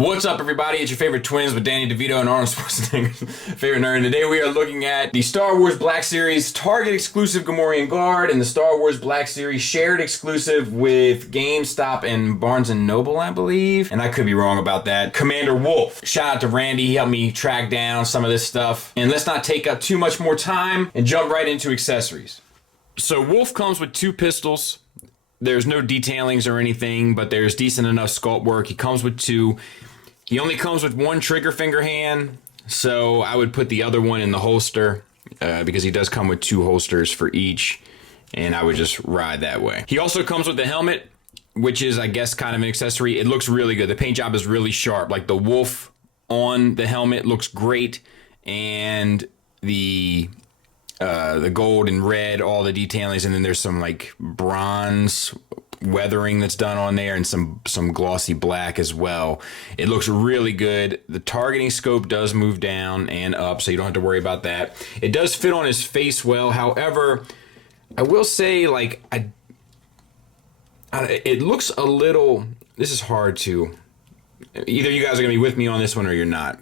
What's up, everybody? It's your favorite twins with Danny DeVito and Arnold Schwarzenegger's favorite nerd. And today we are looking at the Star Wars Black Series Target exclusive Gamorrean Guard and the Star Wars Black Series shared exclusive with GameStop and Barnes & Noble, I believe. And I could be wrong about that. Commander Wolffe. Shout out to Randy. He helped me track down some of this stuff. And let's not take up too much more time and jump right into accessories. So Wolffe comes with 2 pistols. There's no detailings or anything, but there's decent enough sculpt work. He comes with 2. He only comes with 1 trigger finger hand, so I would put the other one in the holster because he does come with 2 holsters for each, and I would just ride that way. He also comes with the helmet, which is, I guess, kind of an accessory. It looks really good. The paint job is really sharp. Like the Wolffe on the helmet looks great, and the gold and red, all the detailings, and then there's some like bronze weathering that's done on there and some glossy black as well. It looks really good. The targeting scope does move down and up, so you don't have to worry about that. It does fit on his face well. However, I will say, like, it looks a little, this is hard to, either you guys are gonna be with me on this one or you're not.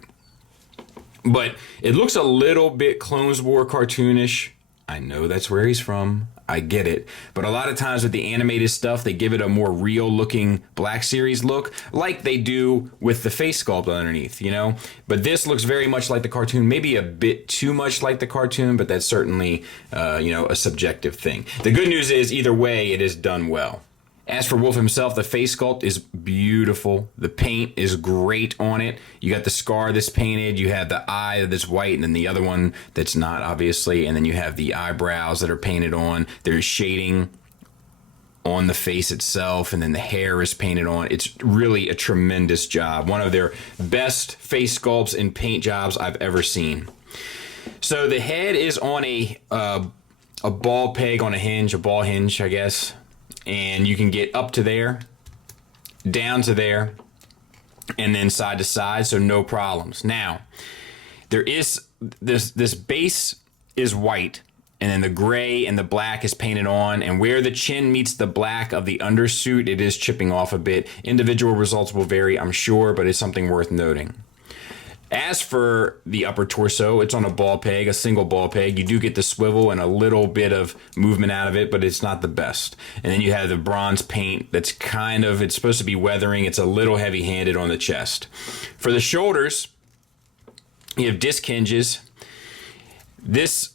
But it looks a little bit Clones War cartoonish. I know that's where he's from. I get it. But a lot of times with the animated stuff, they give it a more real looking Black Series look, like they do with the face sculpt underneath, you know? But this looks very much like the cartoon, maybe a bit too much like the cartoon, but that's certainly, a subjective thing. The good news is, either way, it is done well. As for Wolffe himself, the face sculpt is beautiful. The paint is great on it. You got the scar that's painted. You have the eye that's white, and then the other one that's not, obviously. And then you have the eyebrows that are painted on. There's shading on the face itself, and then the hair is painted on. It's really a tremendous job. One of their best face sculpts and paint jobs I've ever seen. So the head is on a ball peg on a hinge, a ball hinge, I guess. And you can get up to there, down to there, and then side to side, so no problems. Now, there is this base is white, and then the gray and the black is painted on, and where the chin meets the black of the undersuit, it is chipping off a bit. Individual results will vary, I'm sure, but it's something worth noting. As for the upper torso, it's on a ball peg, a single ball peg. You do get the swivel and a little bit of movement out of it, but it's not the best. And then you have the bronze paint that's it's supposed to be weathering. It's a little heavy-handed on the chest. For the shoulders, you have disc hinges. This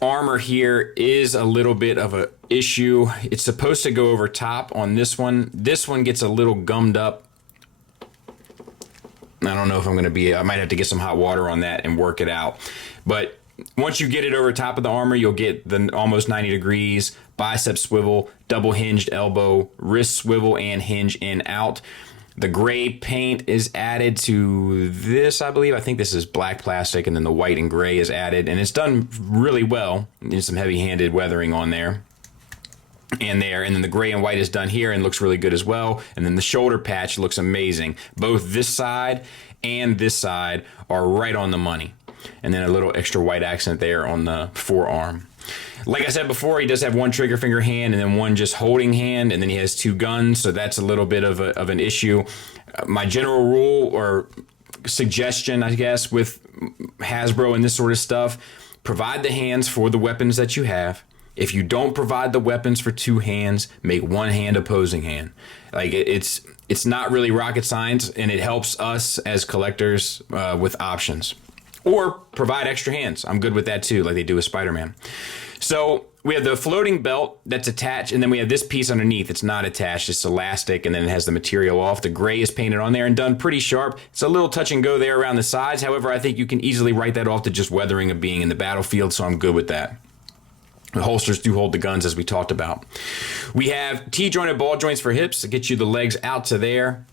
armor here is a little bit of an issue. It's supposed to go over top on this one. This one gets a little gummed up. I don't know if I might have to get some hot water on that and work it out. But once you get it over top of the armor, you'll get the almost 90 degrees, bicep swivel, double hinged elbow, wrist swivel, and hinge in out. The gray paint is added to this, I believe. I think this is black plastic, and then the white and gray is added. And it's done really well. There's some heavy-handed weathering on there. And then the gray and white is done here and looks really good as well. And then the shoulder patch looks amazing. Both this side and this side are right on the money. And then a little extra white accent there on the forearm. Like I said before, he does have 1 trigger finger hand and then 1 just holding hand, and then he has 2 guns, so that's a little bit of an issue. My general rule or suggestion, I guess, with Hasbro and this sort of stuff, provide the hands for the weapons that you have. If you don't provide the weapons for 2 hands, make 1 hand opposing hand. Like, it's not really rocket science, and it helps us as collectors with options. Or provide extra hands. I'm good with that too, like they do with Spider-Man. So we have the floating belt that's attached, and then we have this piece underneath. It's not attached, it's elastic, and then it has the material off. The gray is painted on there and done pretty sharp. It's a little touch and go there around the sides. However, I think you can easily write that off to just weathering of being in the battlefield, so I'm good with that. The holsters do hold the guns, as we talked about. We have T-jointed ball joints for hips to get you the legs out to there,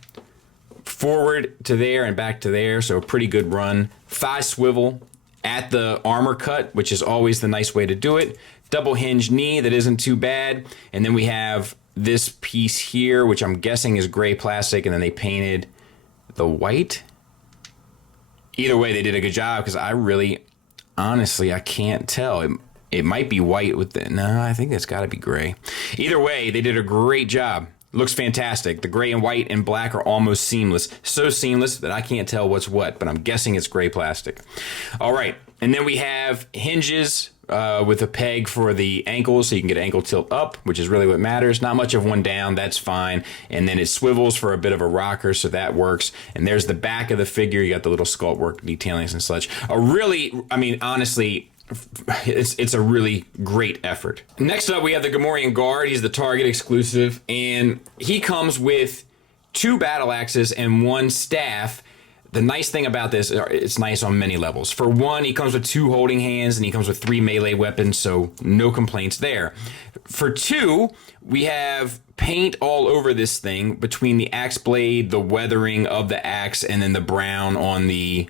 forward to there, and back to there, so a pretty good run. Thigh swivel at the armor cut, which is always the nice way to do it. Double hinge knee, that isn't too bad. And then we have this piece here, which I'm guessing is gray plastic, and then they painted the white. Either way, they did a good job, because honestly, I can't tell. It might be white with the... No, I think that's got to be gray. Either way, they did a great job. Looks fantastic. The gray and white and black are almost seamless. So seamless that I can't tell what's what, but I'm guessing it's gray plastic. All right, and then we have hinges with a peg for the ankles, so you can get ankle tilt up, which is really what matters. Not much of one down, that's fine. And then it swivels for a bit of a rocker, so that works. And there's the back of the figure. You got the little sculpt work detailings and such. Honestly, it's a really great effort. Next up, we have the Gamorrean Guard. He's the Target exclusive, and he comes with 2 battle axes and 1 staff. The nice thing about this, it's nice on many levels. For one, he comes with 2 holding hands, and he comes with 3 melee weapons, so no complaints there. For 2, we have paint all over this thing between the axe blade, the weathering of the axe, and then the brown on the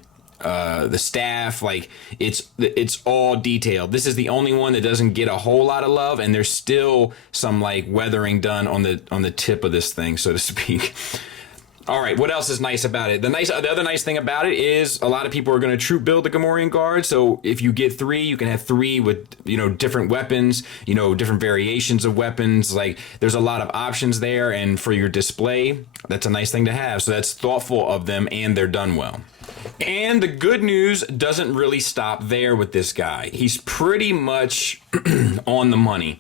staff. Like, it's all detailed. This is the only one that doesn't get a whole lot of love, and there's still some like weathering done on the tip of this thing, so to speak. All right, what else is nice about it? The other nice thing about it is a lot of people are going to troop build the Gamorrean Guard. So if you get 3, you can have 3 with, different weapons, different variations of weapons. Like, there's a lot of options there, and for your display, that's a nice thing to have. So that's thoughtful of them, and they're done well. And the good news doesn't really stop there with this guy. He's pretty much on the money.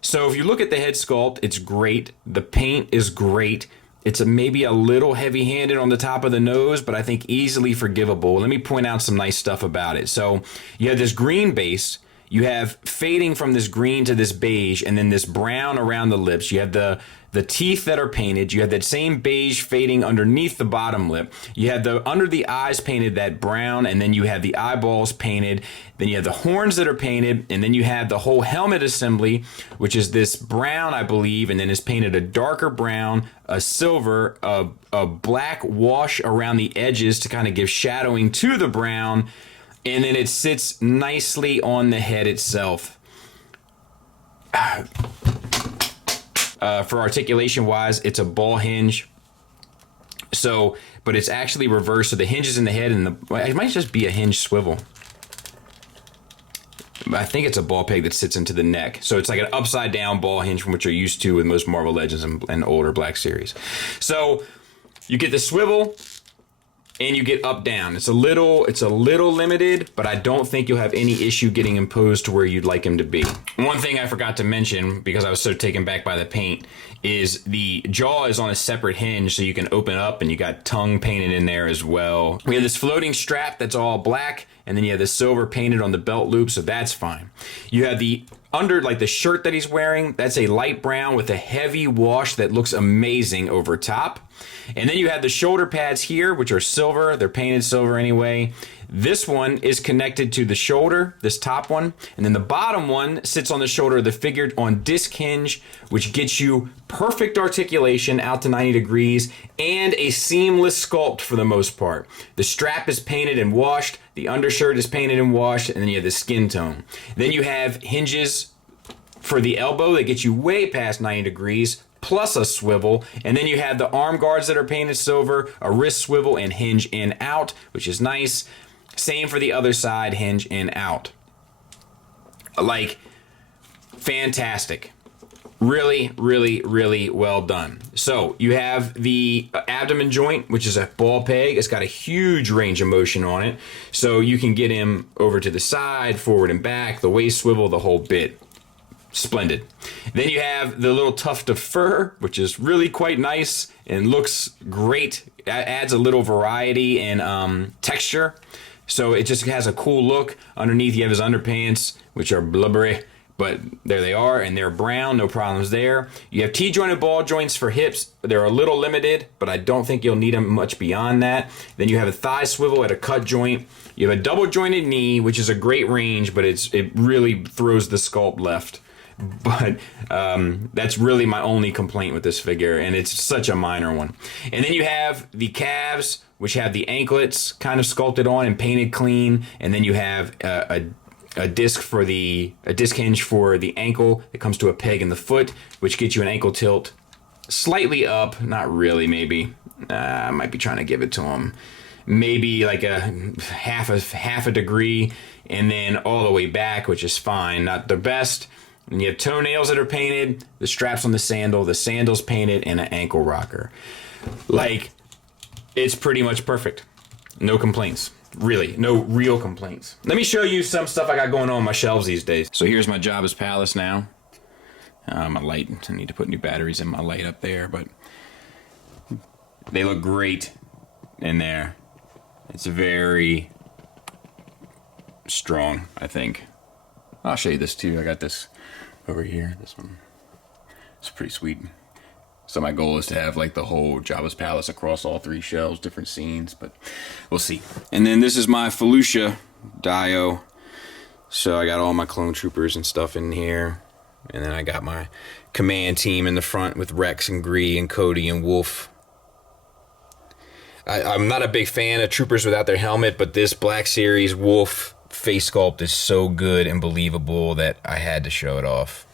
So if you look at the head sculpt, it's great. The paint is great. It's maybe a little heavy-handed on the top of the nose, but I think easily forgivable. Let me point out some nice stuff about it. So you have this green base. You have fading from this green to this beige, and then this brown around the lips. You have the teeth that are painted. You have that same beige fading underneath the bottom lip. You have under the eyes painted that brown, and then you have the eyeballs painted. Then you have the horns that are painted, and then you have the whole helmet assembly, which is this brown, I believe, and then is painted a darker brown, a silver, a black wash around the edges to kind of give shadowing to the brown, and then it sits nicely on the head itself. For articulation wise, it's a ball hinge. So, but it's actually reversed. So the hinge is in the head, and it might just be a hinge swivel. I think it's a ball peg that sits into the neck. So it's like an upside down ball hinge from what you're used to with most Marvel Legends and older Black Series. So you get the swivel, and you get up down. It's a little limited, but I don't think you'll have any issue getting imposed to where you'd like him to be. One thing I forgot to mention, because I was so taken back by the paint, is the jaw is on a separate hinge, so you can open up, and you got tongue painted in there as well. We have this floating strap that's all black, and then you have the silver painted on the belt loop, so that's fine. You have the the shirt that he's wearing, that's a light brown with a heavy wash that looks amazing over top. And then you have the shoulder pads here, which are silver. They're painted silver anyway. This one is connected to the shoulder, this top one. And then the bottom one sits on the shoulder of the figure on disc hinge, which gets you perfect articulation out to 90 degrees and a seamless sculpt for the most part. The strap is painted and washed. The undershirt is painted and washed. And then you have the skin tone. Then you have hinges for the elbow that get you way past 90 degrees, plus a swivel, and then you have the arm guards that are painted silver, a wrist swivel, and hinge in out, which is nice. Same for the other side, hinge in out. Like, fantastic. Really, really, really well done. So you have the abdomen joint, which is a ball peg. It's got a huge range of motion on it, so you can get him over to the side, forward and back, the waist swivel, the whole bit. Splendid. Then you have the little tuft of fur, which is really quite nice and looks great. Adds a little variety and texture. So it just has a cool look. Underneath you have his underpants, which are blubbery, but there they are, and they're brown, no problems there. You have T-jointed ball joints for hips. They're a little limited, but I don't think you'll need them much beyond that. Then you have a thigh swivel at a cut joint. You have a double jointed knee, which is a great range, but it really throws the sculpt left. But that's really my only complaint with this figure, and it's such a minor one. And then you have the calves, which have the anklets kind of sculpted on and painted clean, and then you have a disc hinge for the ankle that comes to a peg in the foot, which gets you an ankle tilt slightly up, not really, maybe. I might be trying to give it to him. Maybe like a half a degree, and then all the way back, which is fine, not the best. And you have toenails that are painted, the straps on the sandal's painted, and an ankle rocker. Like, it's pretty much perfect. No complaints. Really, no real complaints. Let me show you some stuff I got going on my shelves these days. So here's my Jabba's Palace now. My light, I need to put new batteries in my light up there, but they look great in there. It's very strong, I think. I'll show you this too. I got this over here, this one. It's pretty sweet. So my goal is to have like the whole Jabba's Palace across all 3 shelves, different scenes, but we'll see. And then this is my Felucia Dio. So I got all my clone troopers and stuff in here. And then I got my command team in the front with Rex and Gree and Cody and Wolffe. I'm not a big fan of troopers without their helmet, but this Black Series Wolffe face sculpt is so good and believable that I had to show it off.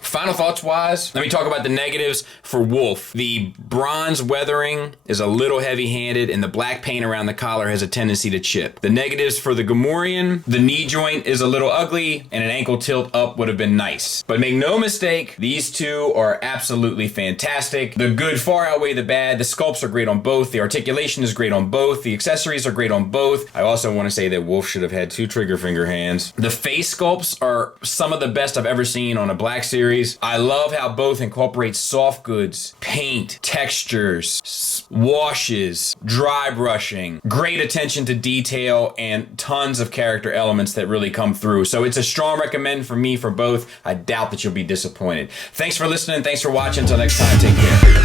Final thoughts wise, let me talk about the negatives for Wolffe. The bronze weathering is a little heavy-handed, and the black paint around the collar has a tendency to chip. The negatives for the Gamorrean, the knee joint is a little ugly, and an ankle tilt up would have been nice. But make no mistake, these two are absolutely fantastic. The good far outweigh the bad. The sculpts are great on both. The articulation is great on both. The accessories are great on both. I also want to say that Wolffe should have had 2 trigger finger hands. The face sculpts are some of the best I've ever seen on a Black Series. I love how both incorporate soft goods, paint, textures, washes, dry brushing, great attention to detail, and tons of character elements that really come through. So it's a strong recommend for me for both. I doubt that you'll be disappointed. Thanks for listening. Thanks for watching. Until next time, take care.